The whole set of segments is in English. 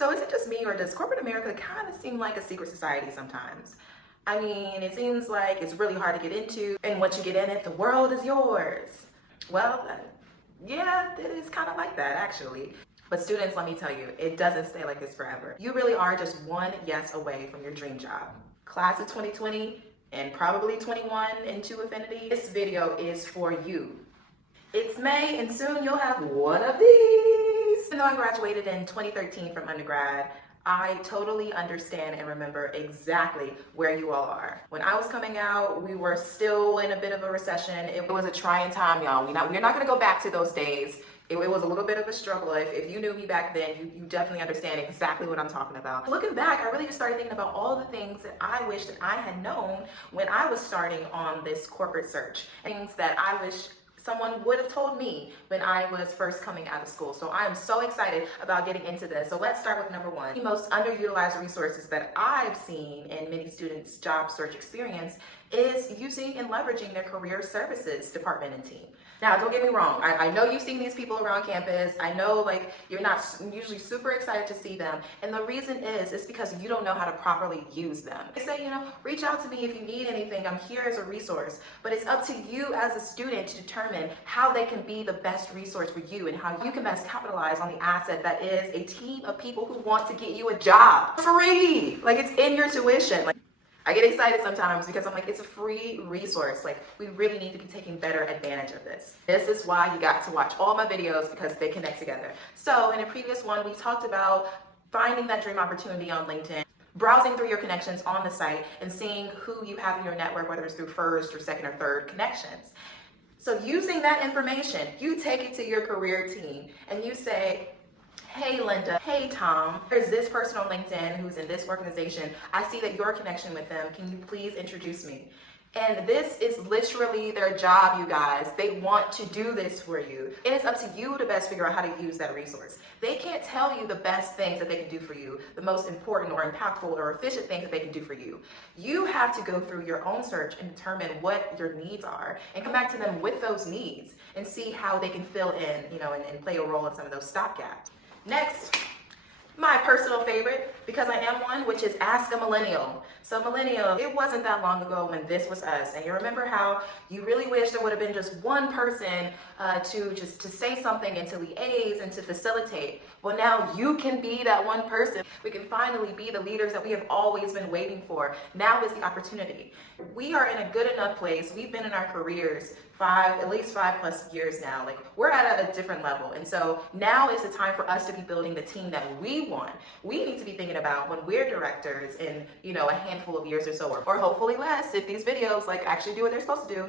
So is it just me, or does corporate America kind of seem like a secret society sometimes? I mean, it seems like it's really hard to get into, and once you get in it, the world is yours. Well, yeah, it is kind of like that actually. But students, let me tell you, it doesn't stay like this forever. You really are just one yes away from your dream job. Class of 2020 and probably 21 into Affinity, this video is for you. It's May and soon you'll have one of these. Even though I graduated in 2013 from undergrad, I totally understand and remember exactly where you all are. When I was coming out, we were still in a bit of a recession. It was a trying time, y'all. We're not gonna go back to those days. It was a little bit of a struggle. If you knew me back then, you definitely understand exactly what I'm talking about. Looking back, I really just started thinking about all the things that I wish that I had known when I was starting on this corporate search. Things that I wish someone would have told me when I was first coming out of school. So I am so excited about getting into this. So let's start with number one. The most underutilized resources that I've seen in many students' job search experience is using and leveraging their career services department and team. Now, don't get me wrong. I know you've seen these people around campus. I know like you're not usually super excited to see them. And the reason is because you don't know how to properly use them. They say, reach out to me if you need anything. I'm here as a resource. But it's up to you as a student to determine how they can be the best resource for you and how you can best capitalize on the asset that is a team of people who want to get you a job free. Like, it's in your tuition. Like, I get excited sometimes because I'm like, it's a free resource. Like, we really need to be taking better advantage of this. This is why you got to watch all my videos, because they connect together. So in a previous one, we talked about finding that dream opportunity on LinkedIn, browsing through your connections on the site and seeing who you have in your network, whether it's through first or second or third connections. So using that information, you take it to your career team and you say, hey Linda, hey Tom, there's this person on LinkedIn who's in this organization. I see that you're a connection with them. Can you please introduce me? And this is literally their job, you guys. They want to do this for you. And it's up to you to best figure out how to use that resource. They can't tell you the best things that they can do for you, the most important or impactful or efficient things that they can do for you. You have to go through your own search and determine what your needs are and come back to them with those needs and see how they can fill in, and play a role in some of those stopgaps. Next, my personal favorite, because I am one, which is Ask a Millennial. So millennial, it wasn't that long ago when this was us. And you remember how you really wish there would have been just one person to say something and to liaise and to facilitate. Well, now you can be that one person. We can finally be the leaders that we have always been waiting for. Now is the opportunity. We are in a good enough place. We've been in our careers at least 5+ years now. Like, we're at a different level. And so now is the time for us to be building the team that we want. We need to be thinking about when we're directors in, a handful of years or so, or hopefully less if these videos actually do what they're supposed to do.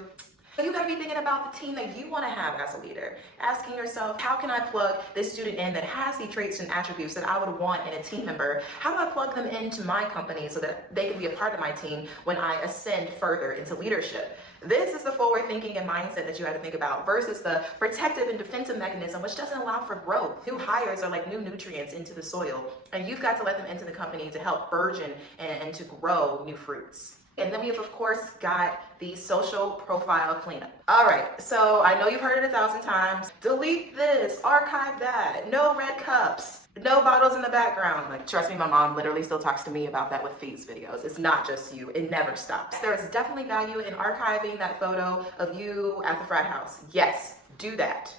So you gotta be thinking about the team that you wanna have as a leader. Asking yourself, how can I plug this student in that has the traits and attributes that I would want in a team member? How do I plug them into my company so that they can be a part of my team when I ascend further into leadership? This is the forward thinking and mindset that you have to think about versus the protective and defensive mechanism, which doesn't allow for growth. New hires are like new nutrients into the soil, and you've got to let them into the company to help burgeon and to grow new fruits. And then we have, of course, got the social profile cleanup. All right, so I know you've heard it 1,000 times. Delete this, archive that, no red cups, no bottles in the background. Like, trust me, my mom literally still talks to me about that with these videos. It's not just you, it never stops. There is definitely value in archiving that photo of you at the frat house. Yes, do that.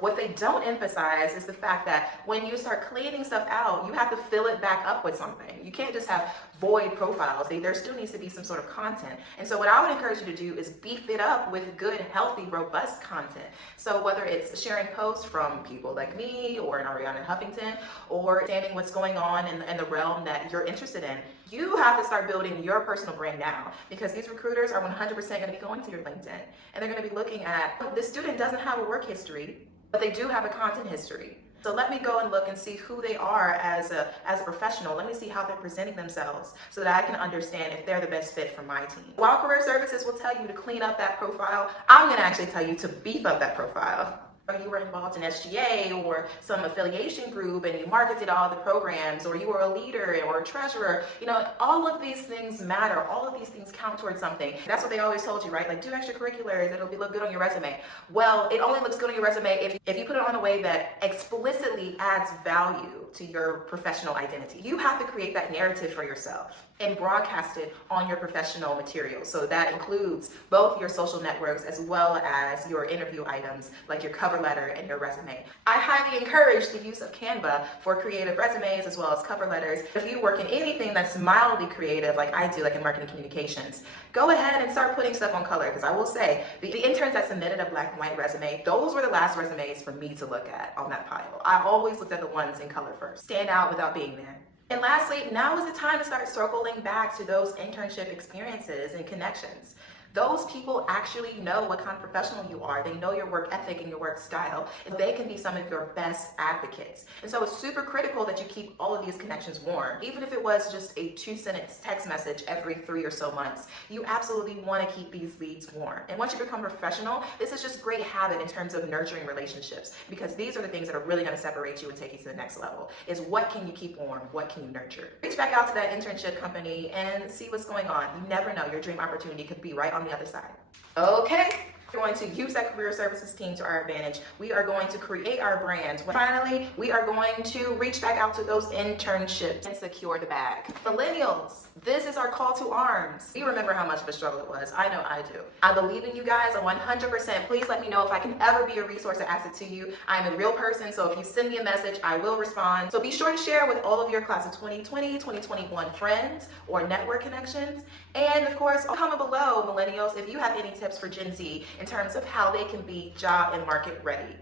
What they don't emphasize is the fact that when you start cleaning stuff out, you have to fill it back up with something. You can't just have void profiles. There still needs to be some sort of content. And so what I would encourage you to do is beef it up with good, healthy, robust content. So whether it's sharing posts from people like me or an Ariana Huffington, or understanding what's going on in the realm that you're interested in, you have to start building your personal brand now, because these recruiters are 100% going to be going to your LinkedIn, and they're going to be looking at, the student doesn't have a work history, but they do have a content history. So let me go and look and see who they are as a professional. Let me see how they're presenting themselves so that I can understand if they're the best fit for my team. While career services will tell you to clean up that profile, I'm going to actually tell you to beef up that profile. or you were involved in SGA or some affiliation group and you marketed all the programs, or you were a leader or a treasurer, you know, all of these things matter. All of these things count towards something. That's what they always told you, right? Like, do extracurriculars, it'll look good on your resume. Well, it only looks good on your resume if you put it on a way that explicitly adds value to your professional identity. You have to create that narrative for yourself and broadcast it on your professional materials. So that includes both your social networks as well as your interview items, like your cover letter and your resume. I highly encourage the use of Canva for creative resumes as well as cover letters. If you work in anything that's mildly creative, like I do, like in marketing communications, go ahead and start putting stuff on color, because I will say, the interns that submitted a black and white resume, those were the last resumes for me to look at on that pile. I always looked at the ones in color first. Stand out without being there. And lastly, now is the time to start circling back to those internship experiences and connections. Those people actually know what kind of professional you are. They know your work ethic and your work style, and they can be some of your best advocates. And so it's super critical that you keep all of these connections warm. Even if it was just a 2-sentence text message every 3 or so months, you absolutely want to keep these leads warm. And once you become professional, this is just great habit in terms of nurturing relationships, because these are the things that are really going to separate you and take you to the next level, is what can you keep warm? What can you nurture? Reach back out to that internship company and see what's going on. You never know. Your dream opportunity could be right on the other side. Okay, we're going to use that career services team to our advantage. We are going to create our brand. Finally, we are going to reach back out to those internships and secure the bag. Millennials, this is our call to arms. You remember how much of a struggle it was. I know I do. I believe in you guys 100%. Please let me know if I can ever be a resource or asset to you. I'm a real person, so if you send me a message, I will respond. So be sure to share with all of your class of 2020, 2021 friends or network connections. And of course, comment below, millennials, if you have any tips for Gen Z in terms of how they can be job and market ready,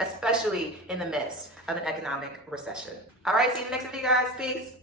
especially in the midst of an economic recession. All right, see you in the next video, guys. Peace.